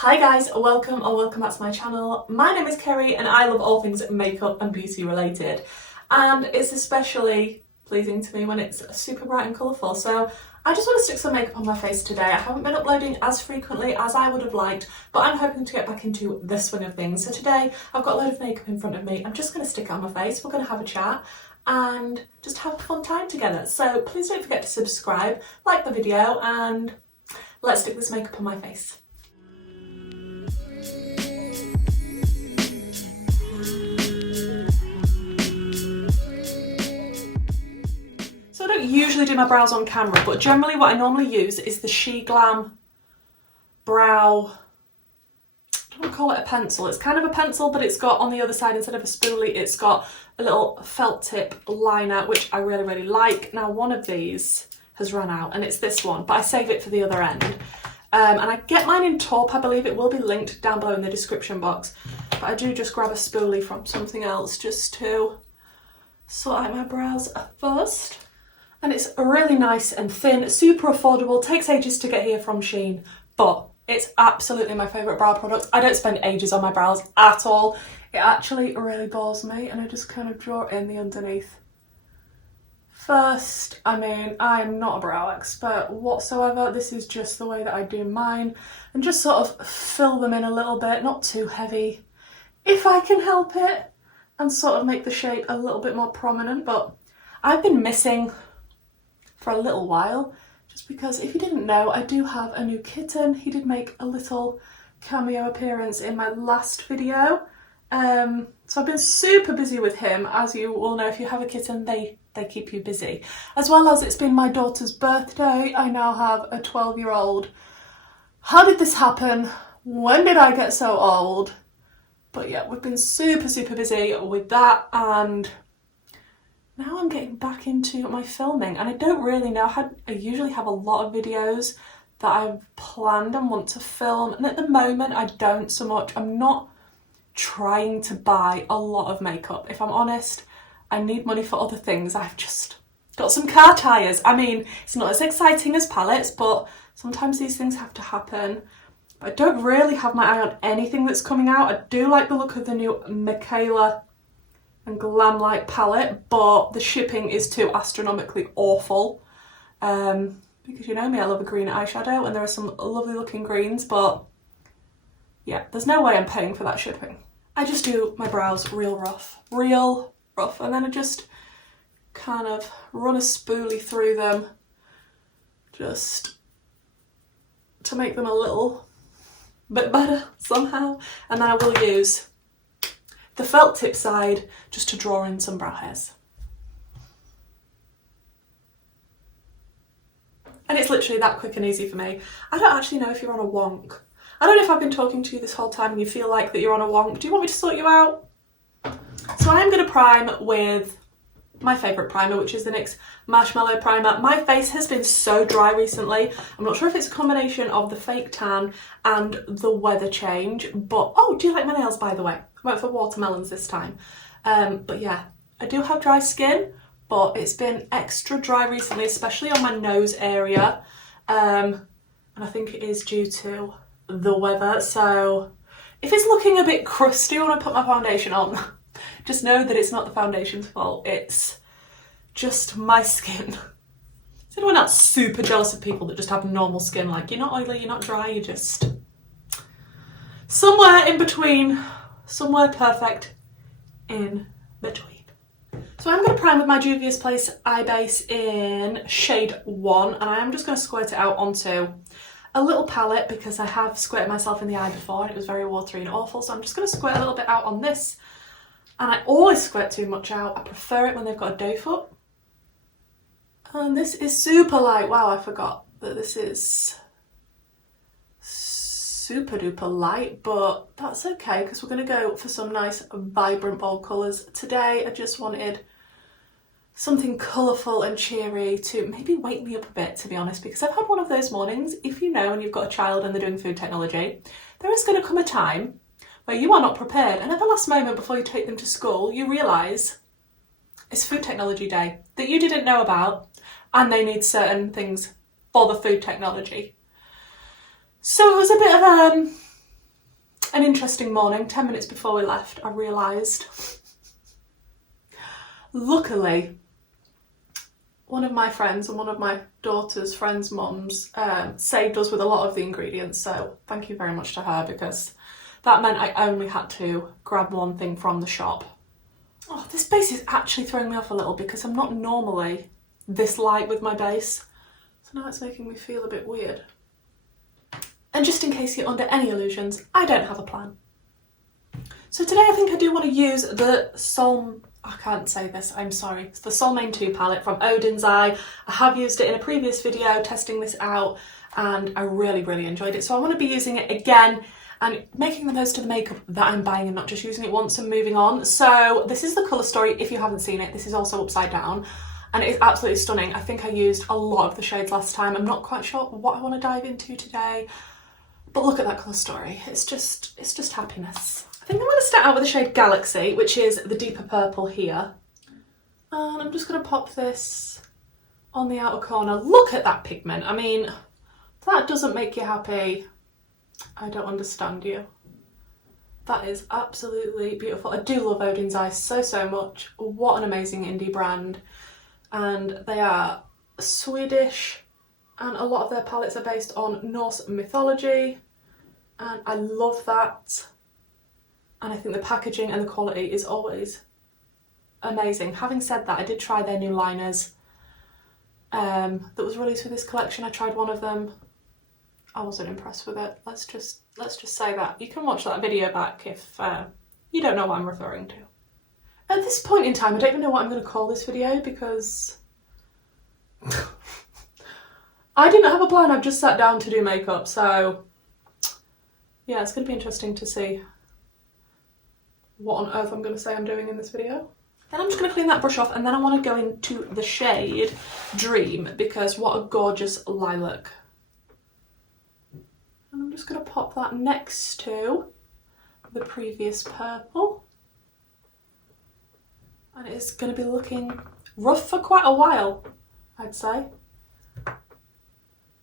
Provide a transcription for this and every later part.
Hi guys, welcome back to my channel. My name is Kerry and I love all things makeup and beauty related, and it's especially pleasing to me when it's super bright and colourful. So I just want to stick some makeup on my face today. I haven't been uploading as frequently as I would have liked, but I'm hoping to get back into the swing of things. So today I've got a load of makeup in front of me. I'm just going to stick it on my face. We're going to have a chat and just have a fun time together. So please don't forget to subscribe, like the video, and let's stick this makeup on my face. So I don't usually do my brows on camera, but generally what I normally use is the She Glam brow, I don't want to call it a pencil, it's kind of a pencil, but it's got on the other side, instead of a spoolie, it's got a little felt tip liner, which I really like. Now one of these has run out and it's this one, but I save it for the other end. And I get mine in taupe, I believe. It will be linked down below in the description box, but I do just grab a spoolie from something else just to sort out my brows first. And it's really nice and thin, super affordable, takes ages to get here from Shein, but it's absolutely my favourite brow product. I don't spend ages on my brows at all. It actually really bores me, and I just kind of draw in the underneath. First, I mean, I'm not a brow expert whatsoever. This is just the way that I do mine, and just sort of fill them in a little bit, not too heavy, if I can help it, and sort of make the shape a little bit more prominent. But I've been missing for a little while, just because if you didn't know, I do have a new kitten. He did make a little cameo appearance in my last video. So I've been super busy with him. As you all know, if you have a kitten, they keep you busy. As well as it's been my daughter's birthday. I now have a 12-year-old. How did this happen? When did I get so old? But yeah, we've been super busy with that, and now I'm getting back into my filming, and I don't really know how. I usually have a lot of videos that I've planned and want to film, and at the moment I don't so much. I'm not trying to buy a lot of makeup. If I'm honest, I need money for other things. I've just got some car tyres. I mean, it's not as exciting as palettes, but sometimes these things have to happen. But I don't really have my eye on anything that's coming out. I do like the look of the new Michaela and Glam Light palette, but the shipping is too astronomically awful. Because you know me, I love a green eyeshadow, and there are some lovely looking greens, but yeah, there's no way I'm paying for that shipping. I just do my brows real rough, and then I just kind of run a spoolie through them just to make them a little bit better somehow, and then I will use the felt tip side just to draw in some brow hairs. And it's literally that quick and easy for me. I don't actually know if you're on a wonk. I don't know if I've been talking to you this whole time and you feel like that you're on a wonk. Do you want me to sort you out? So I am going to prime with my favourite primer, which is the NYX Marshmallow Primer. My face has been so dry recently. I'm not sure if it's a combination of the fake tan and the weather change, but oh, do you like my nails, by the way? I went for watermelons this time. But yeah, I do have dry skin, but it's been extra dry recently, especially on my nose area. And I think it is due to the weather. So if it's looking a bit crusty when I put my foundation on, just know that it's not the foundation's fault. It's just my skin. Is anyone else super jealous of people that just have normal skin? Like, you're not oily, you're not dry, you're just somewhere in between, somewhere perfect in between. So I'm going to prime with my Juvia's Place eye base in shade 1, and I am just going to squirt it out onto a little palette because I have squirted myself in the eye before and it was very watery and awful. So I'm just going to squirt a little bit out on this, and I always squirt too much out. I prefer it when they've got a doe foot. And this is super light. Wow, I forgot that this is super duper light, but that's okay because we're going to go for some nice vibrant bold colours. Today I just wanted something colourful and cheery to maybe wake me up a bit, to be honest, because I've had one of those mornings. If you know and you've got a child and they're doing food technology, there is going to come a time where you are not prepared, and at the last moment before you take them to school, you realise it's food technology day that you didn't know about, and they need certain things for the food technology. So it was a bit of an interesting morning. 10 minutes before we left, I realised. Luckily, one of my friends and one of my daughter's friends' mums saved us with a lot of the ingredients, so thank you very much to her, because that meant I only had to grab one thing from the shop. Oh, this base is actually throwing me off a little because I'm not normally this light with my base, so now it's making me feel a bit weird. And just in case you're under any illusions, I don't have a plan. So today I think I do want to use the I can't say this, I'm sorry. It's the Soulmane 2 palette from Wenzdae. I have used it in a previous video testing this out and I really, really enjoyed it. So I want to be using it again and making the most of the makeup that I'm buying and not just using it once and moving on. So this is the colour story if you haven't seen it. This is also upside down and it is absolutely stunning. I think I used a lot of the shades last time. I'm not quite sure what I want to dive into today, but look at that colour story. It's just happiness. I think I'm going to start out with the shade Galaxy, which is the deeper purple here. And I'm just going to pop this on the outer corner. Look at that pigment. I mean, if that doesn't make you happy, I don't understand you. That is absolutely beautiful. I do love Wenzdae so much. What an amazing indie brand. And they are Swedish and a lot of their palettes are based on Norse mythology. And I love that. And I think the packaging and the quality is always amazing. Having said that, I did try their new liners that was released with this collection. I tried one of them. I wasn't impressed with it. Let's just say that. You can watch that video back if you don't know what I'm referring to. At this point in time, I don't even know what I'm going to call this video because I didn't have a plan. I've just sat down to do makeup. So yeah, it's going to be interesting to see what on earth I'm going to say I'm doing in this video. Then I'm just going to clean that brush off and then I want to go into the shade Dream because what a gorgeous lilac. And I'm just going to pop that next to the previous purple. And it's going to be looking rough for quite a while, I'd say.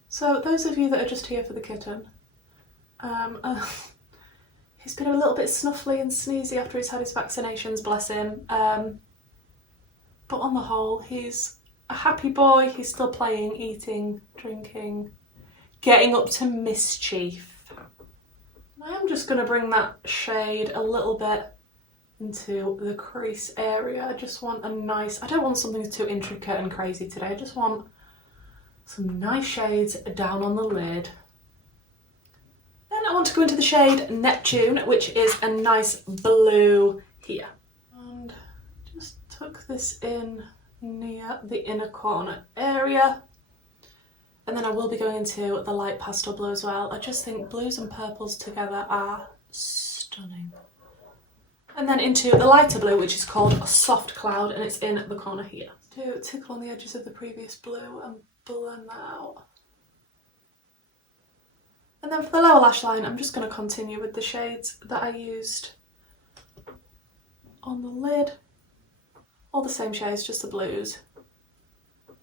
So those of you that are just here for the kitten, he's been a little bit snuffly and sneezy after he's had his vaccinations, bless him. But on the whole, he's a happy boy. He's still playing, eating, drinking, getting up to mischief. I am just going to bring that shade a little bit into the crease area. I just want a nice, I don't want something too intricate and crazy today. I just want some nice shades down on the lid. Then I want to go into the shade Neptune, which is a nice blue here. And just tuck this in near the inner corner area. And then I will be going into the light pastel blue as well. I just think blues and purples together are stunning. And then into the lighter blue, which is called a Soft Cloud, and it's in the corner here. To tickle on the edges of the previous blue and blend that out. And then for the lower lash line, I'm just going to continue with the shades that I used on the lid. All the same shades, just the blues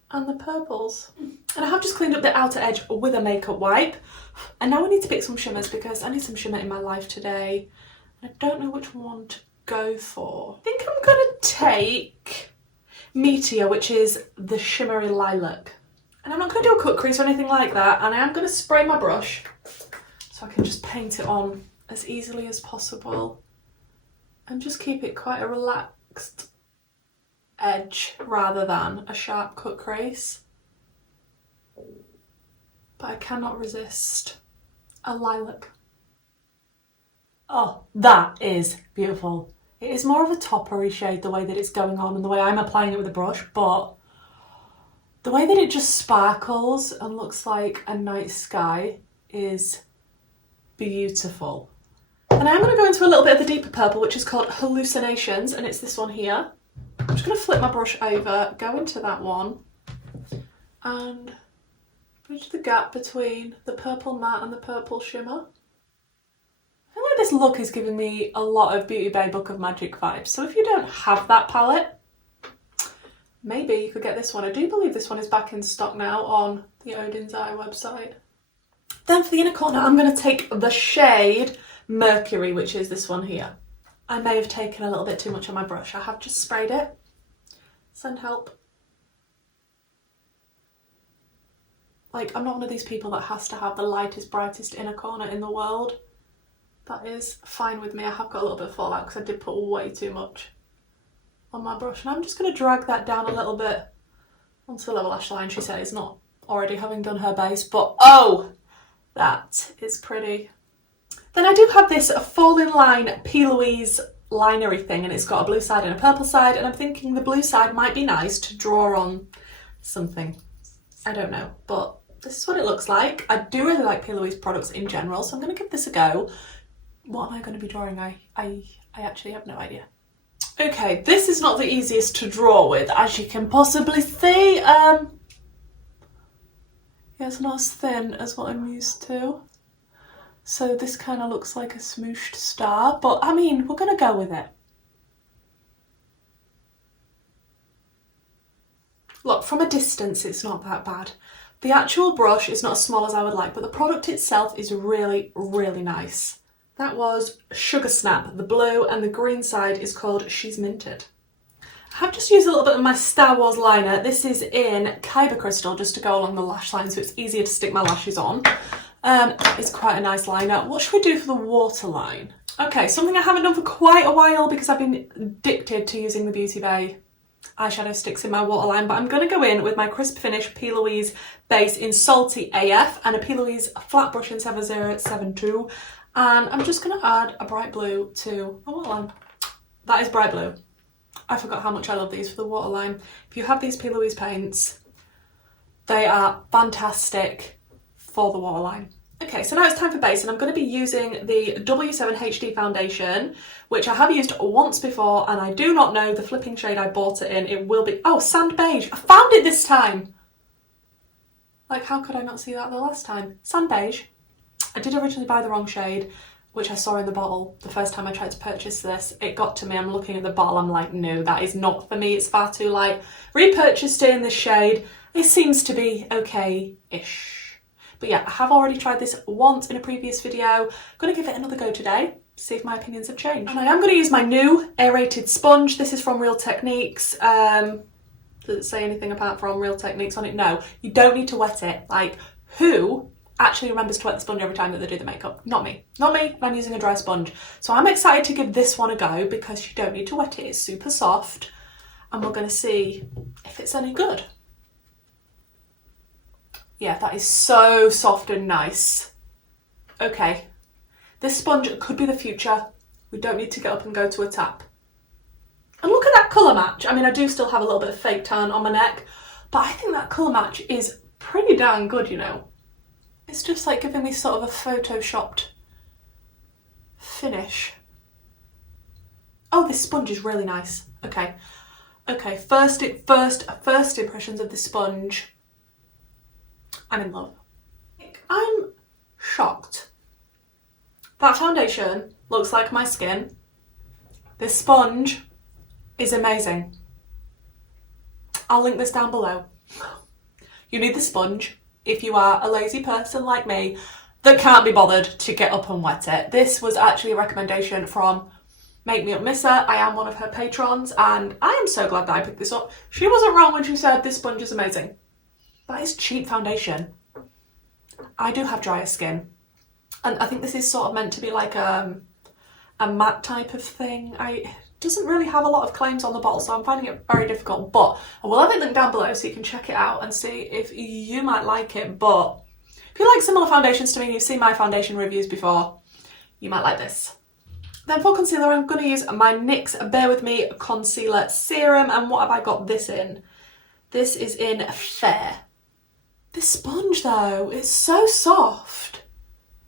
and the purples. And I have just cleaned up the outer edge with a makeup wipe. And now I need to pick some shimmers because I need some shimmer in my life today. I don't know which one to go for. I think I'm going to take Meteor, which is the shimmery lilac. And I'm not going to do a cut crease or anything like that. And I am going to spray my brush so I can just paint it on as easily as possible. And just keep it quite a relaxed edge rather than a sharp cut crease. But I cannot resist a lilac. Oh, that is beautiful. It is more of a toppery shade the way that it's going on and the way I'm applying it with a brush, but the way that it just sparkles and looks like a night sky is beautiful. And I'm going to go into a little bit of the deeper purple, which is called Hallucinations, and it's this one here. I'm just going to flip my brush over, go into that one, and bridge the gap between the purple matte and the purple shimmer. I feel like this look is giving me a lot of Beauty Bay Book of Magic vibes, so if you don't have that palette, maybe you could get this one. I do believe this one is back in stock now on the Wenzdae website. Then for the inner corner, I'm going to take the shade Mercury, which is this one here. I may have taken a little bit too much on my brush. I have just sprayed it. Send help. Like, I'm not one of these people that has to have the lightest, brightest inner corner in the world. That is fine with me. I have got a little bit of fallout because I did put way too much on my brush. And I'm just going to drag that down a little bit onto the lower lash line, she says, not already having done her base. But, oh, that is pretty. Then I do have this Fall in Line P. Louise linery thing, and it's got a blue side and a purple side, and I'm thinking the blue side might be nice to draw on something. I don't know, but this is what it looks like. I do really like P. Louise products in general, so I'm going to give this a go. What am I going to be drawing? I actually have no idea. Okay, this is not the easiest to draw with, as you can possibly see. Yeah, it's not as thin as what I'm used to. So this kind of looks like a smooshed star, but I mean, we're going to go with it. Look, from a distance, it's not that bad. The actual brush is not as small as I would like, but the product itself is really, really nice. That was Sugar Snap, the blue, and the green side is called She's Minted. I have just used a little bit of my Star Wars liner. This is in Kyber Crystal, just to go along the lash line so it's easier to stick my lashes on. It's quite a nice liner. What should we do for the waterline? Okay, something I haven't done for quite a while because I've been addicted to using the Beauty Bay eyeshadow sticks in my waterline, but I'm going to go in with my Crisp Finish P. Louise base in Salty AF and a P. Louise flat brush in 7072, and I'm just going to add a bright blue to my waterline. That is bright blue. I forgot how much I love these for the waterline. If you have these P. Louise paints, they are fantastic for the waterline. Okay, so now it's time for base, and I'm going to be using the W7 HD foundation, which I have used once before, and I do not know the flipping shade I bought it in. It will be, oh, Sand Beige. I found it this time. Like, how could I not see that the last time? Sand Beige. I did originally buy the wrong shade, which I saw in the bottle the first time I tried to purchase this. It got to me, I'm looking at the bottle, I'm like, no, that is not for me, it's far too light. Repurchased it in this shade. It seems to be okay-ish. But yeah, I have already tried this once in a previous video. I'm going to give it another go today, see if my opinions have changed. And I am going to use my new aerated sponge. This is from Real Techniques. Does it say anything apart from Real Techniques on it? No, you don't need to wet it. Like, who actually remembers to wet the sponge every time that they do the makeup? Not me. Not me, I'm using a dry sponge. So I'm excited to give this one a go because you don't need to wet it. It's super soft. And we're going to see if it's any good. Yeah, that is so soft and nice. Okay, this sponge could be the future. We don't need to get up and go to a tap. And look at that colour match. I mean, I do still have a little bit of fake tan on my neck, but I think that colour match is pretty darn good, you know. It's just like giving me sort of a photoshopped finish. Oh, this sponge is really nice. Okay, first impressions of the sponge. I'm in love. I'm shocked. That foundation looks like my skin. This sponge is amazing. I'll link this down below. You need the sponge if you are a lazy person like me that can't be bothered to get up and wet it. This was actually a recommendation from Make Me Up Missa. I am one of her patrons and I am so glad that I picked this up. She wasn't wrong when she said this sponge is amazing. That is cheap foundation. I do have drier skin, and I think this is sort of meant to be like a matte type of thing. It doesn't really have a lot of claims on the bottle, so I'm finding it very difficult, but I will have it linked down below so you can check it out and see if you might like it. But if you like similar foundations to me, you've seen my foundation reviews before, you might like this. Then for concealer, I'm going to use my NYX Bear With Me Concealer Serum, and what have I got this in? This is in Fair. This sponge though, is so soft.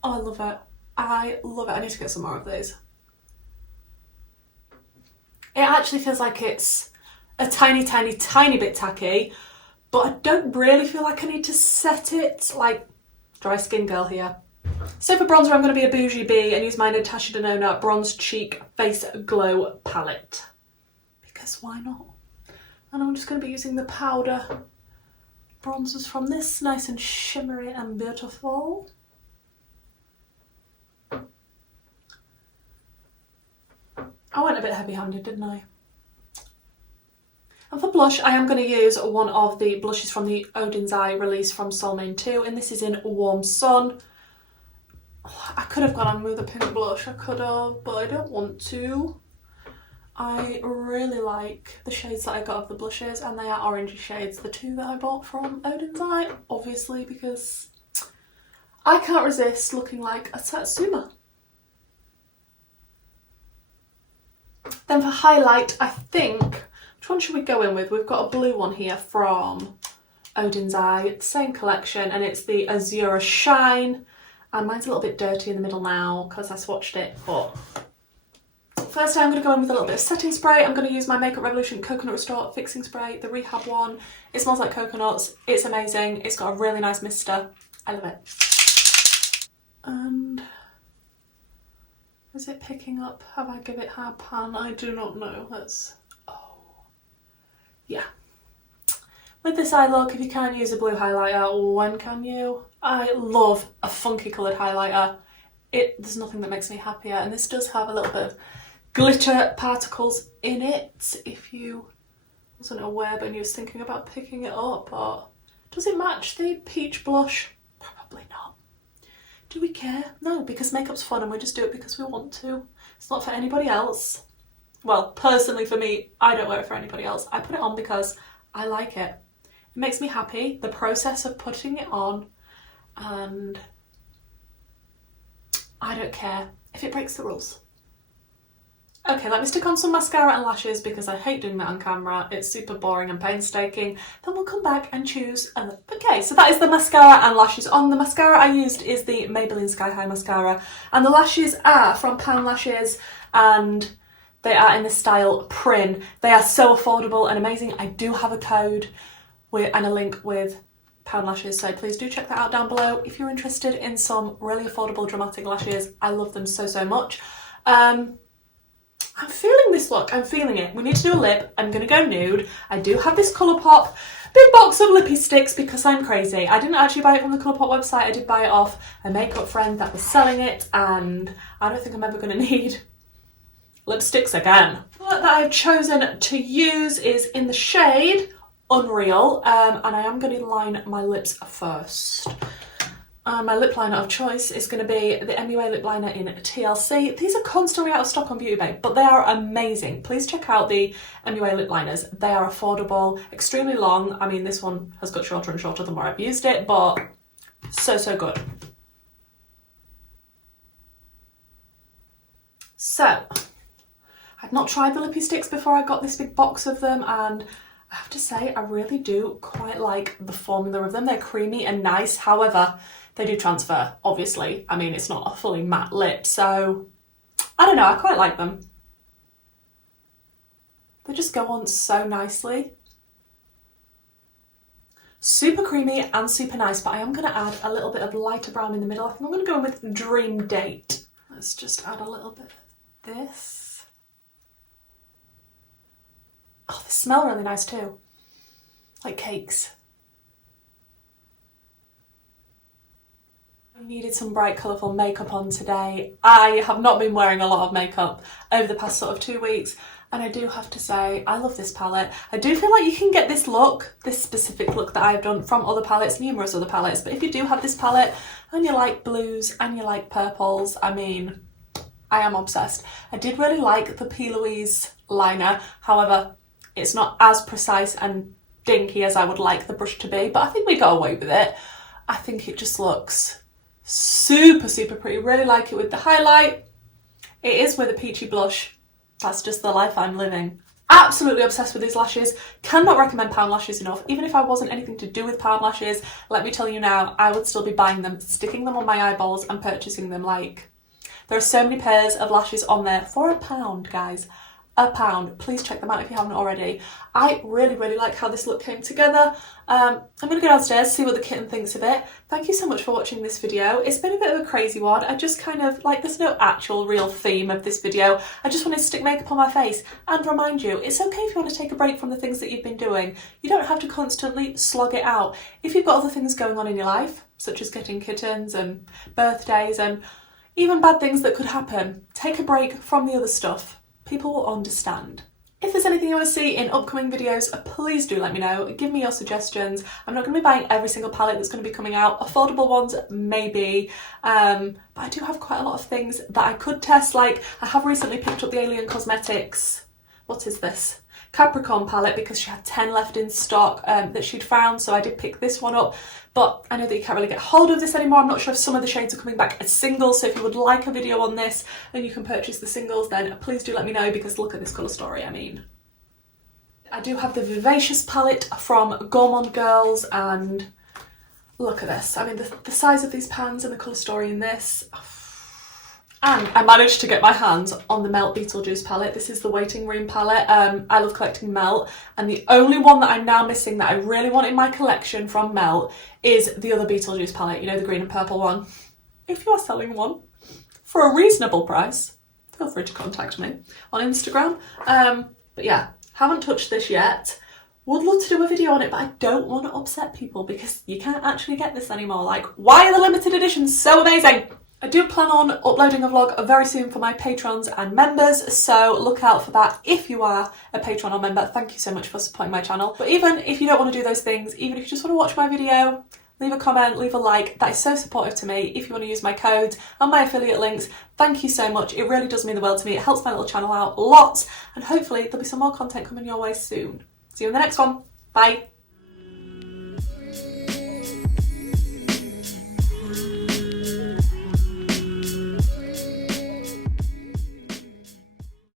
Oh, I love it. I love it. I need to get some more of these. It actually feels like it's a tiny bit tacky, but I don't really feel like I need to set it. Like, dry skin girl here. So for bronzer, I'm going to be a bougie bee and use my Natasha Denona Bronze Cheek Face Glow palette. Because why not? And I'm just going to be using the powder bronzers from this, nice and shimmery and beautiful. went a bit heavy-handed, didn't I? And for blush, I am going to use one of the blushes from the Odin's Eye release from Soulmane 2, and this is in Warm Sun. Oh, I could have gone on with a pink blush, I could have, but I don't want to. I really like the shades that I got of the blushes, and they are orangey shades, the two that I bought from Odin's Eye, obviously, because I can't resist looking like a Satsuma. Then for highlight, I think, which one should we go in with? We've got a blue one here from Odin's Eye, same collection, and it's the Azura Shine, and mine's a little bit dirty in the middle now because I swatched it, but first I'm going to go in with a little bit of setting spray. I'm going to use my Makeup Revolution Coconut Restore Fixing Spray, the Rehab one. It smells like coconuts, it's amazing, it's got a really nice mister, I love it. And is it picking up? Have I give it hard pan? I do not know. Yeah. With this eye look, if you can't use a blue highlighter, when can you? I love a funky coloured highlighter. There's nothing that makes me happier, and this does have a little bit of glitter particles in it. If you wasn't aware but you was thinking about picking it up, or does it match the peach blush? Probably not. Do we care? No, because makeup's fun and we just do it because we want to. It's not for anybody else. Well, personally for me, I don't wear it for anybody else. I put it on because I like it. It makes me happy, the process of putting it on, and I don't care if it breaks the rules. Okay, let me stick on some mascara and lashes because I hate doing that on camera. It's super boring and painstaking. Then we'll come back and choose. Okay, so that is the mascara and lashes on. The mascara I used is the Maybelline Sky High mascara, and the lashes are from Pound Lashes, and they are in the style Prin. They are so affordable and amazing. I do have a code and a link with Pound Lashes, so please do check that out down below if you're interested in some really affordable dramatic lashes. I love them so, so much. I'm feeling this look, I'm feeling it. We need to do a lip. I'm gonna go nude. I do have this Colourpop big box of lippy sticks because I'm crazy. I didn't actually buy it from the Colourpop website, I did buy it off a makeup friend that was selling it, and I don't think I'm ever gonna need lipsticks again. The look that I've chosen to use is in the shade Unreal, and I am gonna line my lips first. My lip liner of choice is going to be the MUA lip liner in TLC. These are constantly out of stock on Beauty Bay, but they are amazing. Please check out the MUA lip liners. They are affordable, extremely long. I mean, this one has got shorter and shorter the more I've used it, but so, so good. So, I've not tried the lippy sticks before I got this big box of them, and I have to say I really do quite like the formula of them. They're creamy and nice, however, they do transfer, obviously. I mean, it's not a fully matte lip, so I don't know, I quite like them. They just go on so nicely. Super creamy and super nice, but I am going to add a little bit of lighter brown in the middle. I think I'm going to go in with Dream Date. Let's just add a little bit of this. Oh, they smell really nice too, like cakes. I needed some bright colourful makeup on today. I have not been wearing a lot of makeup over the past sort of 2 weeks, and I do have to say I love this palette. I do feel like you can get this look, this specific look that I've done from other palettes, numerous other palettes, but if you do have this palette and you like blues and you like purples, I mean, I am obsessed. I did really like the P. Louise liner, however, it's not as precise and dinky as I would like the brush to be, but I think we got away with it. I think it just looks super, super pretty. Really like it with the highlight. It is with a peachy blush. That's just the life I'm living. Absolutely obsessed with these lashes. Cannot recommend Pound Lashes enough. Even if I wasn't anything to do with Pound Lashes, let me tell you now, I would still be buying them, sticking them on my eyeballs and purchasing them. Like, there are so many pairs of lashes on there for £1, guys. £1. Please check them out if you haven't already. I really, really like how this look came together. I'm going to go downstairs, see what the kitten thinks of it. Thank you so much for watching this video. It's been a bit of a crazy one. I just kind of, like, there's no actual real theme of this video. I just wanted to stick makeup on my face and remind you, it's okay if you want to take a break from the things that you've been doing. You don't have to constantly slog it out. If you've got other things going on in your life, such as getting kittens and birthdays and even bad things that could happen, take a break from the other stuff. people will understand. If there's anything you want to see in upcoming videos, please do let me know. Give me your suggestions. I'm not going to be buying every single palette that's going to be coming out. Affordable ones, maybe. But I do have quite a lot of things that I could test. Like, I have recently picked up the Alien Cosmetics. What is this? Capricorn palette, because she had 10 left in stock that she'd found, so I did pick this one up. But I know that you can't really get hold of this anymore. I'm not sure if some of the shades are coming back as singles, so if you would like a video on this and you can purchase the singles, then please do let me know, because look at this colour story, I mean. I do have the Vivacious palette from Gourmande Girls, and look at this. I mean, the size of these pans and the colour story in this. And I managed to get my hands on the Melt Beetlejuice palette. This is the Waiting Room palette. I love collecting Melt, and the only one that I'm now missing that I really want in my collection from Melt is the other Beetlejuice palette, you know, the green and purple one. If you are selling one for a reasonable price, feel free to contact me on Instagram. But yeah, haven't touched this yet. Would love to do a video on it, but I don't want to upset people because you can't actually get this anymore. Like, why are the limited editions so amazing? I do plan on uploading a vlog very soon for my patrons and members, so look out for that if you are a patron or member. Thank you so much for supporting my channel. But even if you don't want to do those things, even if you just want to watch my video, leave a comment, leave a like. That is so supportive to me. If you want to use my codes and my affiliate links, thank you so much. It really does mean the world to me. It helps my little channel out lots, and hopefully there'll be some more content coming your way soon. See you in the next one. Bye.